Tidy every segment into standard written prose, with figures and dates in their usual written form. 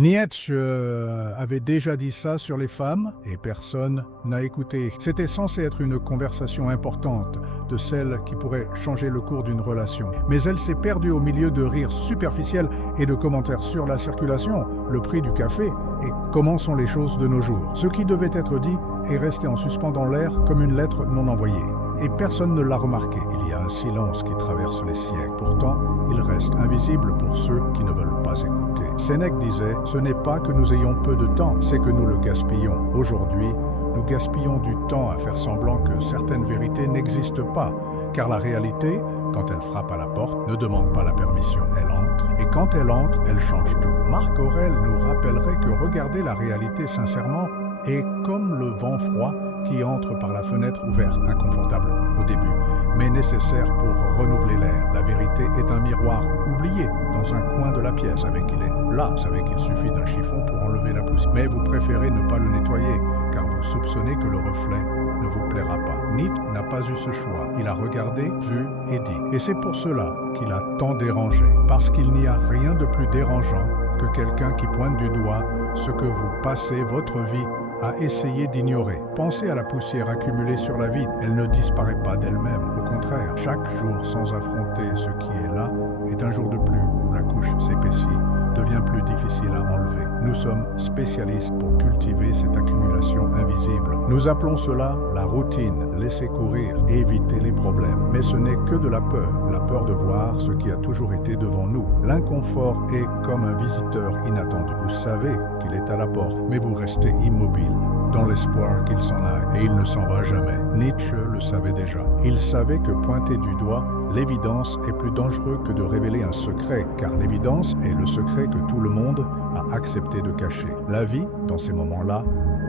Nietzsche avait déjà dit ça sur les femmes et personne n'a écouté. C'était censé être une conversation importante, de celle qui pourrait changer le cours d'une relation. Mais elle s'est perdue au milieu de rires superficiels et de commentaires sur la circulation, le prix du café et comment sont les choses de nos jours. Ce qui devait être dit est resté en suspens dans l'air comme une lettre non envoyée. Et personne ne l'a remarqué. Il y a un silence qui traverse les siècles. Pourtant, il reste invisible pour ceux qui ne veulent pas écouter. Sénèque disait « Ce n'est pas que nous ayons peu de temps, c'est que nous le gaspillons. Aujourd'hui, nous gaspillons du temps à faire semblant que certaines vérités n'existent pas, car la réalité, quand elle frappe à la porte, ne demande pas la permission. Elle entre. Et quand elle entre, elle change tout. » Marc Aurèle nous rappellerait que regarder la réalité sincèrement est comme le vent froid qui entre par la fenêtre ouverte, inconfortable au début, mais nécessaire pour renouveler l'air. La vérité est un miroir oublié dans un coin de la pièce. Vous savez qu'il est là, vous savez qu'il suffit d'un chiffon pour enlever la poussière. Mais vous préférez ne pas le nettoyer, car vous soupçonnez que le reflet ne vous plaira pas. Nietzsche n'a pas eu ce choix. Il a regardé, vu et dit. Et c'est pour cela qu'il a tant dérangé, parce qu'il n'y a rien de plus dérangeant que quelqu'un qui pointe du doigt ce que vous passez votre vie à essayer d'ignorer. Pensez à la poussière accumulée sur la vitre. Elle ne disparaît pas d'elle-même. Au contraire, chaque jour sans affronter ce qui est là est un jour de plus où la couche s'épaissit, devient plus difficile à enlever. Nous sommes spécialistes pour cultiver cette accumulation invisible. Nous appelons cela la routine, laisser courir, éviter les problèmes. Mais ce n'est que de la peur de voir ce qui a toujours été devant nous. L'inconfort est comme un visiteur inattendu. Vous savez qu'il est à la porte, mais vous restez immobile, dans l'espoir qu'il s'en aille. Et il ne s'en va jamais. Nietzsche le savait déjà. Il savait que pointer du doigt l'évidence est plus dangereux que de révéler un secret, car l'évidence est le secret que tout le monde a accepté de cacher. La vie, dans ces moments-là,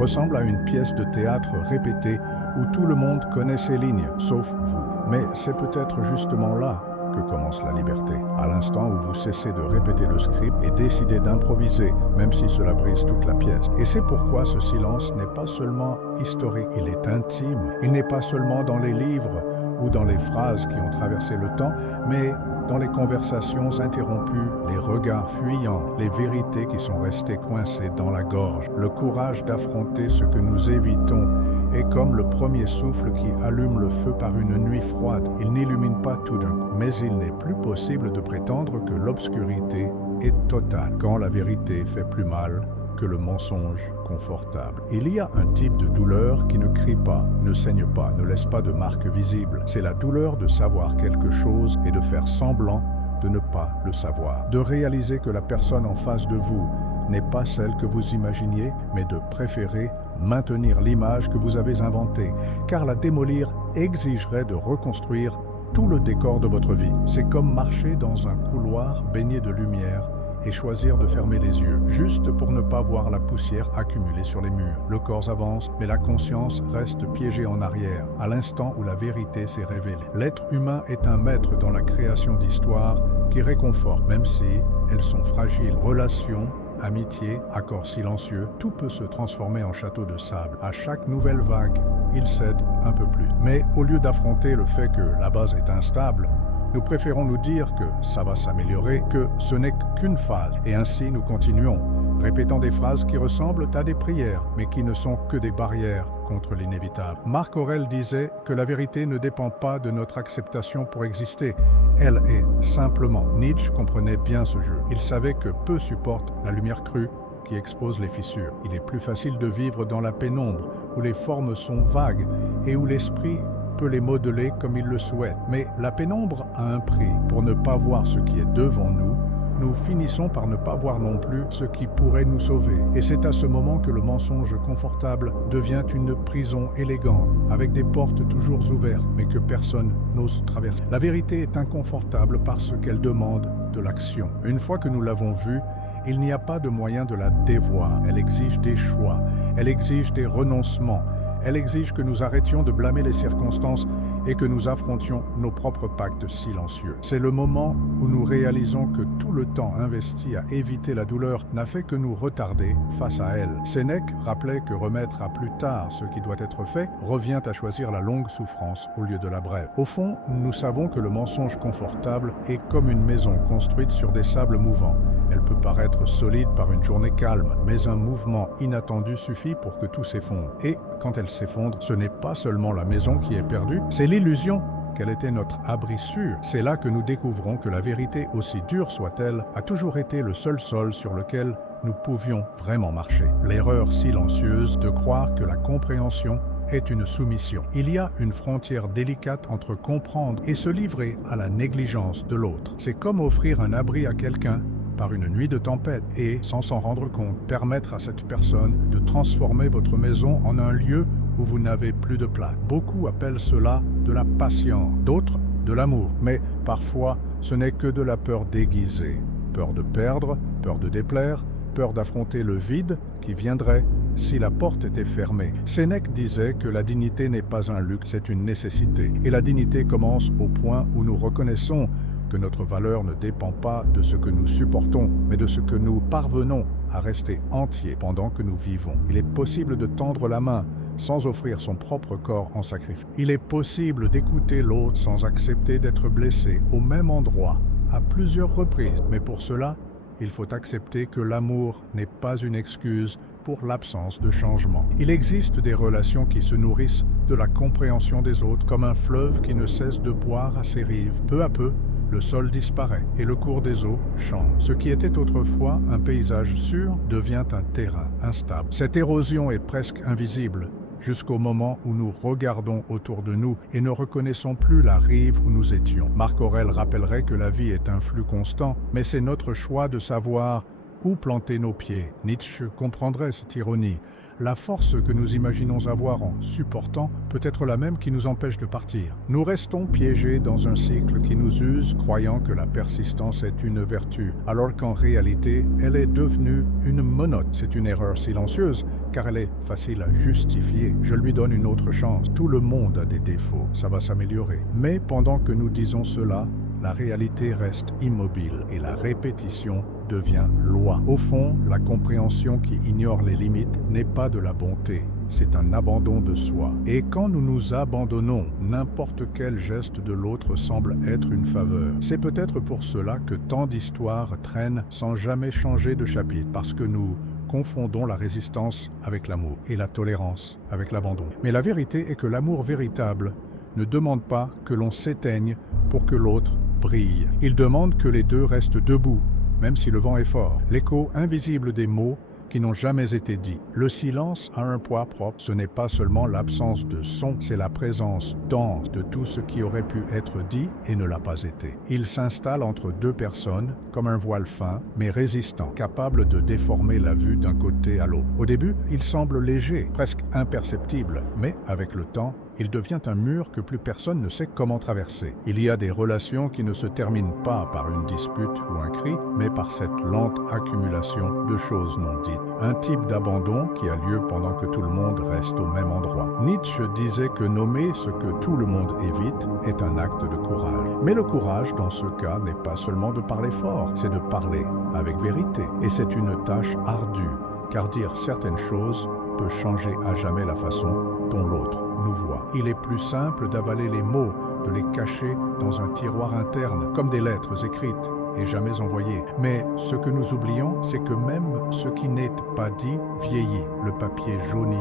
ressemble à une pièce de théâtre répétée où tout le monde connaît ses lignes, sauf vous. Mais c'est peut-être justement là que commence la liberté, à l'instant où vous cessez de répéter le script et décidez d'improviser, même si cela brise toute la pièce. Et c'est pourquoi ce silence n'est pas seulement historique, il est intime. Il n'est pas seulement dans les livres ou dans les phrases qui ont traversé le temps, mais dans les conversations interrompues, les regards fuyants, les vérités qui sont restées coincées dans la gorge. Le courage d'affronter ce que nous évitons est comme le premier souffle qui allume le feu par une nuit froide. Il n'illumine pas tout d'un coup, mais il n'est plus possible de prétendre que l'obscurité est totale, quand la vérité fait plus mal que le mensonge confortable. Il y a un type de douleur qui ne crie pas, ne saigne pas, ne laisse pas de marque visible. C'est la douleur de savoir quelque chose et de faire semblant de ne pas le savoir. De réaliser que la personne en face de vous n'est pas celle que vous imaginiez, mais de préférer maintenir l'image que vous avez inventée, car la démolir exigerait de reconstruire tout le décor de votre vie. C'est comme marcher dans un couloir baigné de lumière et choisir de fermer les yeux, juste pour ne pas voir la poussière accumulée sur les murs. Le corps avance, mais la conscience reste piégée en arrière, à l'instant où la vérité s'est révélée. L'être humain est un maître dans la création d'histoires qui réconfortent, même si elles sont fragiles. Relations, amitié, accords silencieux, tout peut se transformer en château de sable. À chaque nouvelle vague, il cède un peu plus. Mais au lieu d'affronter le fait que la base est instable, nous préférons nous dire que ça va s'améliorer, que ce n'est qu'une phase. Et ainsi nous continuons, répétant des phrases qui ressemblent à des prières, mais qui ne sont que des barrières contre l'inévitable. Marc Aurèle disait que la vérité ne dépend pas de notre acceptation pour exister. Elle est simplement. Nietzsche comprenait bien ce jeu. Il savait que peu supportent la lumière crue qui expose les fissures. Il est plus facile de vivre dans la pénombre, où les formes sont vagues et où l'esprit peut les modeler comme il le souhaite. Mais la pénombre a un prix. Pour ne pas voir ce qui est devant nous, nous finissons par ne pas voir non plus ce qui pourrait nous sauver. Et c'est à ce moment que le mensonge confortable devient une prison élégante, avec des portes toujours ouvertes, mais que personne n'ose traverser. La vérité est inconfortable parce qu'elle demande de l'action. Une fois que nous l'avons vue, il n'y a pas de moyen de la dévoir. Elle exige des choix, elle exige des renoncements. Elle exige que nous arrêtions de blâmer les circonstances et que nous affrontions nos propres pactes silencieux. C'est le moment où nous réalisons que tout le temps investi à éviter la douleur n'a fait que nous retarder face à elle. Sénèque rappelait que remettre à plus tard ce qui doit être fait revient à choisir la longue souffrance au lieu de la brève. Au fond, nous savons que le mensonge confortable est comme une maison construite sur des sables mouvants. Elle peut paraître solide par une journée calme, mais un mouvement inattendu suffit pour que tout s'effondre. Et quand elle s'effondre, ce n'est pas seulement la maison qui est perdue, c'est l'illusion qu'elle était notre abri sûr. C'est là que nous découvrons que la vérité, aussi dure soit-elle, a toujours été le seul sol sur lequel nous pouvions vraiment marcher. L'erreur silencieuse de croire que la compréhension est une soumission. Il y a une frontière délicate entre comprendre et se livrer à la négligence de l'autre. C'est comme offrir un abri à quelqu'un par une nuit de tempête et, sans s'en rendre compte, permettre à cette personne de transformer votre maison en un lieu où vous n'avez plus de place. Beaucoup appellent cela de la patience, d'autres de l'amour, mais parfois ce n'est que de la peur déguisée. Peur de perdre, peur de déplaire, peur d'affronter le vide qui viendrait si la porte était fermée. Sénèque disait que la dignité n'est pas un luxe, c'est une nécessité. Et la dignité commence au point où nous reconnaissons que notre valeur ne dépend pas de ce que nous supportons, mais de ce que nous parvenons à rester entiers pendant que nous vivons. Il est possible de tendre la main sans offrir son propre corps en sacrifice. Il est possible d'écouter l'autre sans accepter d'être blessé au même endroit à plusieurs reprises. Mais pour cela, il faut accepter que l'amour n'est pas une excuse pour l'absence de changement. Il existe des relations qui se nourrissent de la compréhension des autres, comme un fleuve qui ne cesse de boire à ses rives. Peu à peu, le sol disparaît et le cours des eaux change. Ce qui était autrefois un paysage sûr devient un terrain instable. Cette érosion est presque invisible jusqu'au moment où nous regardons autour de nous et ne reconnaissons plus la rive où nous étions. Marc Aurèle rappellerait que la vie est un flux constant, mais c'est notre choix de savoir où planter nos pieds. Nietzsche comprendrait cette ironie. La force que nous imaginons avoir en supportant peut être la même qui nous empêche de partir. Nous restons piégés dans un cycle qui nous use, croyant que la persistance est une vertu, alors qu'en réalité, elle est devenue une monote. C'est une erreur silencieuse, car elle est facile à justifier. Je lui donne une autre chance. Tout le monde a des défauts, ça va s'améliorer. Mais pendant que nous disons cela, la réalité reste immobile et la répétition devient loi. Au fond, la compréhension qui ignore les limites n'est pas de la bonté, c'est un abandon de soi. Et quand nous nous abandonnons, n'importe quel geste de l'autre semble être une faveur. C'est peut-être pour cela que tant d'histoires traînent sans jamais changer de chapitre, parce que nous confondons la résistance avec l'amour et la tolérance avec l'abandon. Mais la vérité est que l'amour véritable ne demande pas que l'on s'éteigne pour que l'autre brille. Il demande que les deux restent debout, même si le vent est fort. L'écho invisible des mots qui n'ont jamais été dits. Le silence a un poids propre. Ce n'est pas seulement l'absence de son, c'est la présence dense de tout ce qui aurait pu être dit et ne l'a pas été. Il s'installe entre deux personnes comme un voile fin, mais résistant, capable de déformer la vue d'un côté à l'autre. Au début, il semble léger, presque imperceptible, mais avec le temps, il devient un mur que plus personne ne sait comment traverser. Il y a des relations qui ne se terminent pas par une dispute ou un cri, mais par cette lente accumulation de choses non dites. Un type d'abandon qui a lieu pendant que tout le monde reste au même endroit. Nietzsche disait que nommer ce que tout le monde évite est un acte de courage. Mais le courage, dans ce cas, n'est pas seulement de parler fort, c'est de parler avec vérité. Et c'est une tâche ardue, car dire certaines choses peut changer à jamais la façon dont l'autre nous voit. Il est plus simple d'avaler les mots, de les cacher dans un tiroir interne, comme des lettres écrites et jamais envoyées. Mais ce que nous oublions, c'est que même ce qui n'est pas dit vieillit. Le papier jaunit,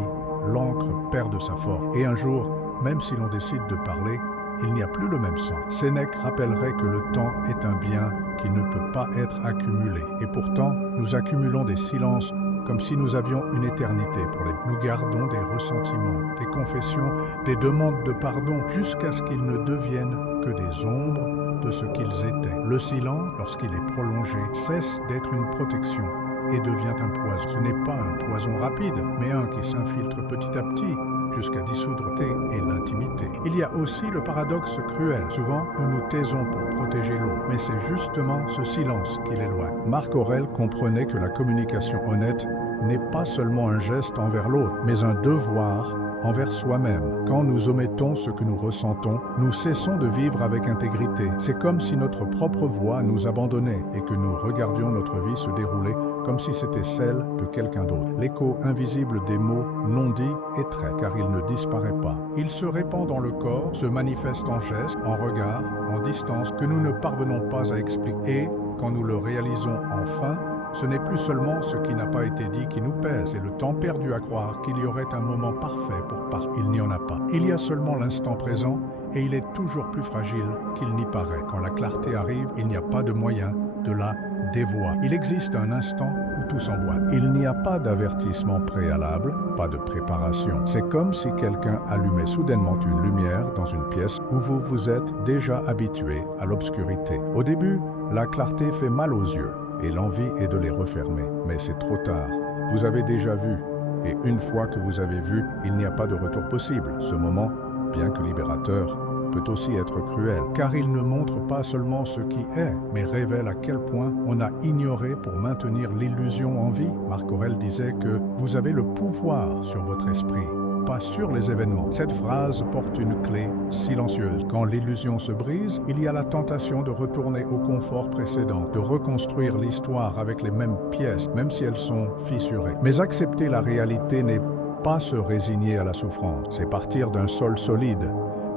l'encre perd de sa force. Et un jour, même si l'on décide de parler, il n'y a plus le même sens. Sénèque rappellerait que le temps est un bien qui ne peut pas être accumulé. Et pourtant, nous accumulons des silences comme si nous avions une éternité pour les... Nous gardons des ressentiments, des confessions, des demandes de pardon, jusqu'à ce qu'ils ne deviennent que des ombres de ce qu'ils étaient. Le silence, lorsqu'il est prolongé, cesse d'être une protection et devient un poison. Ce n'est pas un poison rapide, mais un qui s'infiltre petit à petit, jusqu'à dissoudre et l'intimité. Il y a aussi le paradoxe cruel. Souvent, nous nous taisons pour protéger l'autre, mais c'est justement ce silence qui l'éloigne. Marc Aurèle comprenait que la communication honnête n'est pas seulement un geste envers l'autre, mais un devoir envers soi-même. Quand nous omettons ce que nous ressentons, nous cessons de vivre avec intégrité. C'est comme si notre propre voix nous abandonnait et que nous regardions notre vie se dérouler comme si c'était celle de quelqu'un d'autre. L'écho invisible des mots non dits est très, car il ne disparaît pas. Il se répand dans le corps, se manifeste en gestes, en regards, en distance, que nous ne parvenons pas à expliquer. Et, quand nous le réalisons enfin, ce n'est plus seulement ce qui n'a pas été dit qui nous pèse, c'est le temps perdu à croire qu'il y aurait un moment parfait pour partir. Il n'y en a pas. Il y a seulement l'instant présent, et il est toujours plus fragile qu'il n'y paraît. Quand la clarté arrive, il n'y a pas de moyen de la dévoiler. Il existe un instant où tout s'emboîte. Il n'y a pas d'avertissement préalable, pas de préparation. C'est comme si quelqu'un allumait soudainement une lumière dans une pièce où vous vous êtes déjà habitué à l'obscurité. Au début, la clarté fait mal aux yeux et l'envie est de les refermer. Mais c'est trop tard. Vous avez déjà vu. Et une fois que vous avez vu, il n'y a pas de retour possible. Ce moment, bien que libérateur, peut aussi être cruel, car il ne montre pas seulement ce qui est, mais révèle à quel point on a ignoré pour maintenir l'illusion en vie. Marc Aurèle disait que vous avez le pouvoir sur votre esprit, pas sur les événements. Cette phrase porte une clé silencieuse. Quand l'illusion se brise, il y a la tentation de retourner au confort précédent, de reconstruire l'histoire avec les mêmes pièces, même si elles sont fissurées. Mais accepter la réalité n'est pas se résigner à la souffrance, c'est partir d'un sol solide,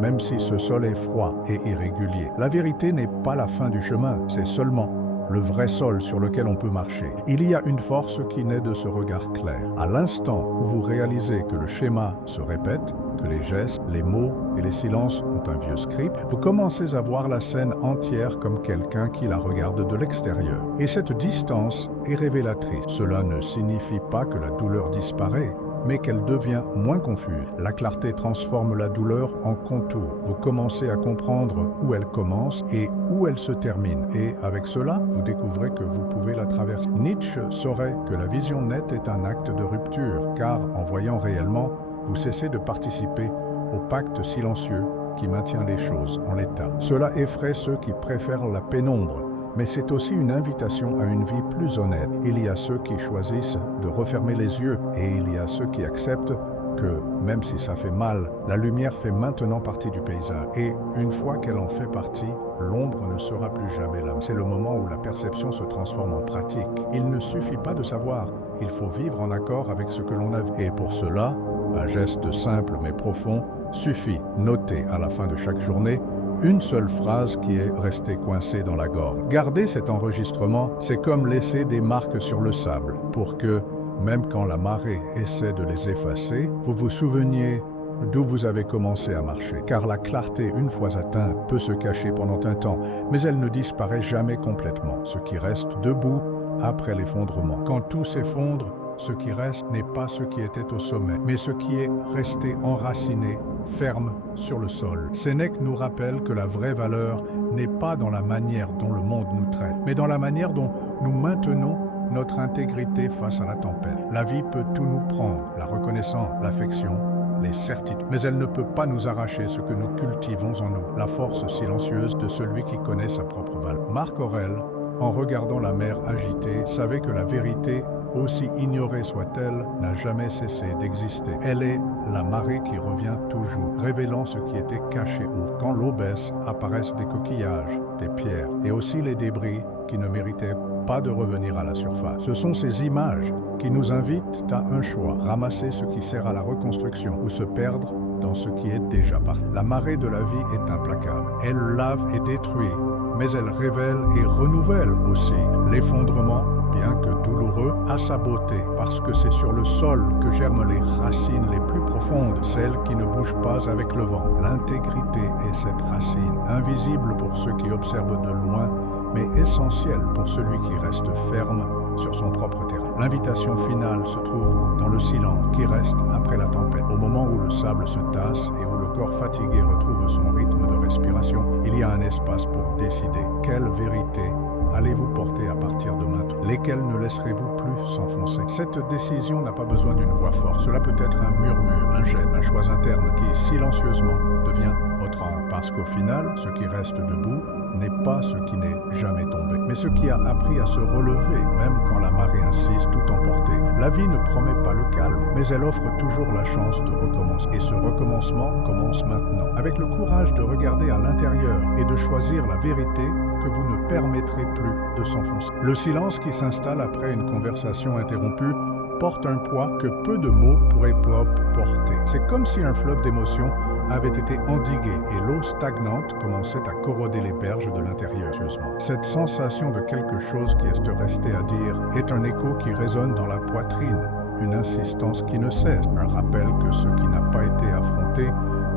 même si ce sol est froid et irrégulier. La vérité n'est pas la fin du chemin, c'est seulement le vrai sol sur lequel on peut marcher. Il y a une force qui naît de ce regard clair. À l'instant où vous réalisez que le schéma se répète, que les gestes, les mots et les silences ont un vieux script, vous commencez à voir la scène entière comme quelqu'un qui la regarde de l'extérieur. Et cette distance est révélatrice. Cela ne signifie pas que la douleur disparaît, mais qu'elle devient moins confuse. La clarté transforme la douleur en contour. Vous commencez à comprendre où elle commence et où elle se termine. Et avec cela, vous découvrez que vous pouvez la traverser. Nietzsche saurait que la vision nette est un acte de rupture, car en voyant réellement, vous cessez de participer au pacte silencieux qui maintient les choses en l'état. Cela effraie ceux qui préfèrent la pénombre, mais c'est aussi une invitation à une vie plus honnête. Il y a ceux qui choisissent de refermer les yeux et il y a ceux qui acceptent que, même si ça fait mal, la lumière fait maintenant partie du paysage. Et une fois qu'elle en fait partie, l'ombre ne sera plus jamais là. C'est le moment où la perception se transforme en pratique. Il ne suffit pas de savoir, il faut vivre en accord avec ce que l'on a vu. Et pour cela, un geste simple mais profond suffit. Notez à la fin de chaque journée une seule phrase qui est restée coincée dans la gorge. Garder cet enregistrement, c'est comme laisser des marques sur le sable, pour que, même quand la marée essaie de les effacer, vous vous souveniez d'où vous avez commencé à marcher. Car la clarté, une fois atteinte, peut se cacher pendant un temps, mais elle ne disparaît jamais complètement. Ce qui reste debout après l'effondrement. Quand tout s'effondre, ce qui reste n'est pas ce qui était au sommet, mais ce qui est resté enraciné, ferme sur le sol. Sénèque nous rappelle que la vraie valeur n'est pas dans la manière dont le monde nous traite, mais dans la manière dont nous maintenons notre intégrité face à la tempête. La vie peut tout nous prendre, la reconnaissance, l'affection, les certitudes, mais elle ne peut pas nous arracher ce que nous cultivons en nous, la force silencieuse de celui qui connaît sa propre valeur. Marc Aurèle, en regardant la mer agitée, savait que la vérité, aussi ignorée soit-elle, n'a jamais cessé d'exister. Elle est la marée qui revient toujours, révélant ce qui était caché où. Quand l'eau baisse, apparaissent des coquillages, des pierres, et aussi les débris qui ne méritaient pas de revenir à la surface. Ce sont ces images qui nous invitent à un choix, ramasser ce qui sert à la reconstruction ou se perdre dans ce qui est déjà parti. La marée de la vie est implacable. Elle lave et détruit, mais elle révèle et renouvelle aussi. L'effondrement, bien que douloureux, a sa beauté, parce que c'est sur le sol que germent les racines les plus profondes, celles qui ne bougent pas avec le vent. L'intégrité est cette racine, invisible pour ceux qui observent de loin, mais essentielle pour celui qui reste ferme sur son propre terrain. L'invitation finale se trouve dans le silence qui reste après la tempête. Au moment où le sable se tasse et où le corps fatigué retrouve son rythme de respiration, il y a un espace pour décider quelle vérité allez-vous porter à partir de maintenant? Lesquels ne laisserez-vous plus s'enfoncer? Cette décision n'a pas besoin d'une voix forte. Cela peut être un murmure, un jet, un choix interne qui, silencieusement, devient votre angle. Parce qu'au final, ce qui reste debout n'est pas ce qui n'est jamais tombé, mais ce qui a appris à se relever, même quand la marée insiste tout emporter. La vie ne promet pas le calme, mais elle offre toujours la chance de recommencer. Et ce recommencement commence maintenant, avec le courage de regarder à l'intérieur et de choisir la vérité que vous ne permettrez plus de s'enfoncer. Le silence qui s'installe après une conversation interrompue porte un poids que peu de mots pourraient porter. C'est comme si un fleuve d'émotions avait été endigué et l'eau stagnante commençait à corroder les berges de l'intérieur. Cette sensation de quelque chose qui est resté à dire est un écho qui résonne dans la poitrine, une insistance qui ne cesse, un rappel que ce qui n'a pas été affronté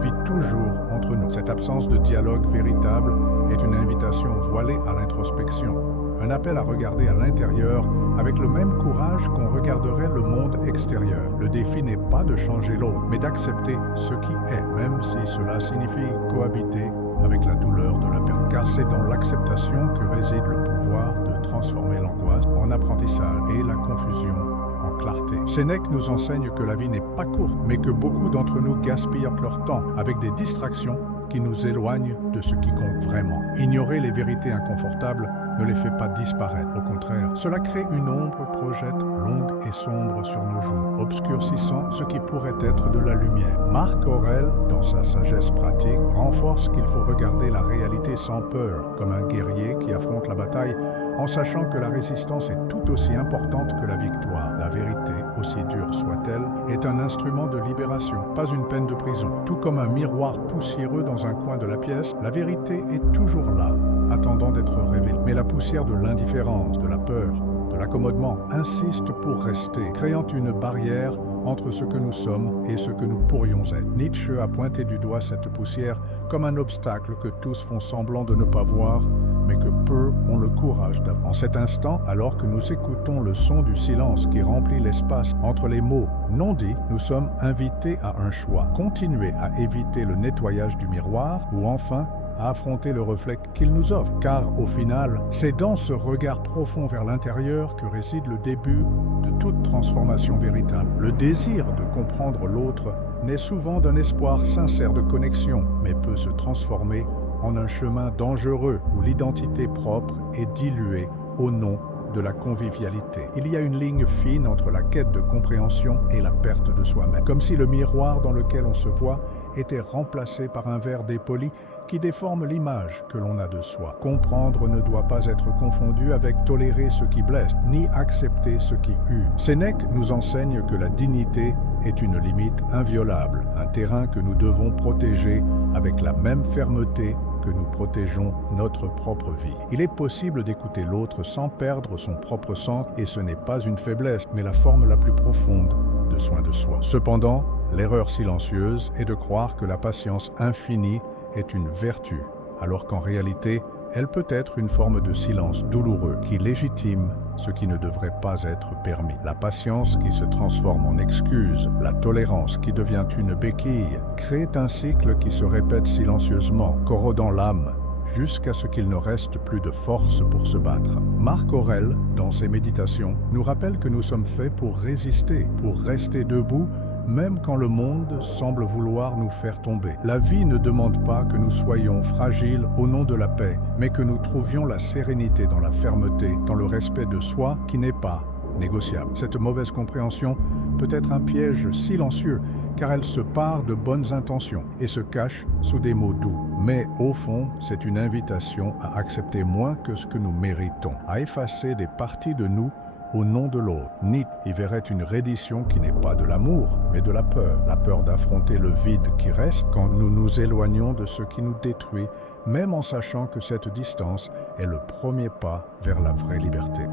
vit toujours entre nous. Cette absence de dialogue véritable est une invitation voilée à l'introspection, un appel à regarder à l'intérieur avec le même courage qu'on regarderait le monde extérieur. Le défi n'est pas de changer l'autre, mais d'accepter ce qui est, même si cela signifie cohabiter avec la douleur de la perte. Car c'est dans l'acceptation que réside le pouvoir de transformer l'angoisse en apprentissage et la confusion en clarté. Sénèque nous enseigne que la vie n'est pas courte, mais que beaucoup d'entre nous gaspillent leur temps avec des distractions qui nous éloignent de ce qui compte vraiment. Ignorer les vérités inconfortables ne les fait pas disparaître. Au contraire, cela crée une ombre projette longue et sombre sur nos joues, obscurcissant ce qui pourrait être de la lumière. Marc Aurèle, dans sa sagesse pratique, renforce qu'il faut regarder la réalité sans peur, comme un guerrier qui affronte la bataille en sachant que la résistance est tout aussi importante que la victoire. La vérité, aussi dure soit-elle, est un instrument de libération, pas une peine de prison. Tout comme un miroir poussiéreux dans un coin de la pièce, la vérité est toujours là, attendant d'être révélée. Mais la poussière de l'indifférence, de la peur, de l'accommodement insiste pour rester, créant une barrière entre ce que nous sommes et ce que nous pourrions être. Nietzsche a pointé du doigt cette poussière comme un obstacle que tous font semblant de ne pas voir, mais que peu ont le courage d'avoir. En cet instant, alors que nous écoutons le son du silence qui remplit l'espace entre les mots non dits, nous sommes invités à un choix. Continuer à éviter le nettoyage du miroir ou enfin à affronter le reflet qu'il nous offre. Car au final, c'est dans ce regard profond vers l'intérieur que réside le début de toute transformation véritable. Le désir de comprendre l'autre naît souvent d'un espoir sincère de connexion, mais peut se transformer en un chemin dangereux où l'identité propre est diluée au nom de la convivialité. Il y a une ligne fine entre la quête de compréhension et la perte de soi-même, comme si le miroir dans lequel on se voit était remplacé par un verre dépoli qui déforme l'image que l'on a de soi. Comprendre ne doit pas être confondu avec tolérer ce qui blesse, ni accepter ce qui use. Sénèque nous enseigne que la dignité est une limite inviolable, un terrain que nous devons protéger avec la même fermeté que nous protégeons notre propre vie. Il est possible d'écouter l'autre sans perdre son propre sens, et ce n'est pas une faiblesse, mais la forme la plus profonde de soin de soi. Cependant, l'erreur silencieuse est de croire que la patience infinie est une vertu, alors qu'en réalité, elle peut être une forme de silence douloureux qui légitime ce qui ne devrait pas être permis. La patience qui se transforme en excuse, la tolérance qui devient une béquille, crée un cycle qui se répète silencieusement, corrodant l'âme, jusqu'à ce qu'il ne reste plus de force pour se battre. Marc Aurèle, dans ses méditations, nous rappelle que nous sommes faits pour résister, pour rester debout, même quand le monde semble vouloir nous faire tomber. La vie ne demande pas que nous soyons fragiles au nom de la paix, mais que nous trouvions la sérénité dans la fermeté, dans le respect de soi qui n'est pas négociable. Cette mauvaise compréhension peut être un piège silencieux, car elle se pare de bonnes intentions et se cache sous des mots doux. Mais au fond, c'est une invitation à accepter moins que ce que nous méritons, à effacer des parties de nous au nom de l'autre. Nietzsche y verrait une reddition qui n'est pas de l'amour, mais de la peur d'affronter le vide qui reste quand nous nous éloignons de ce qui nous détruit, même en sachant que cette distance est le premier pas vers la vraie liberté.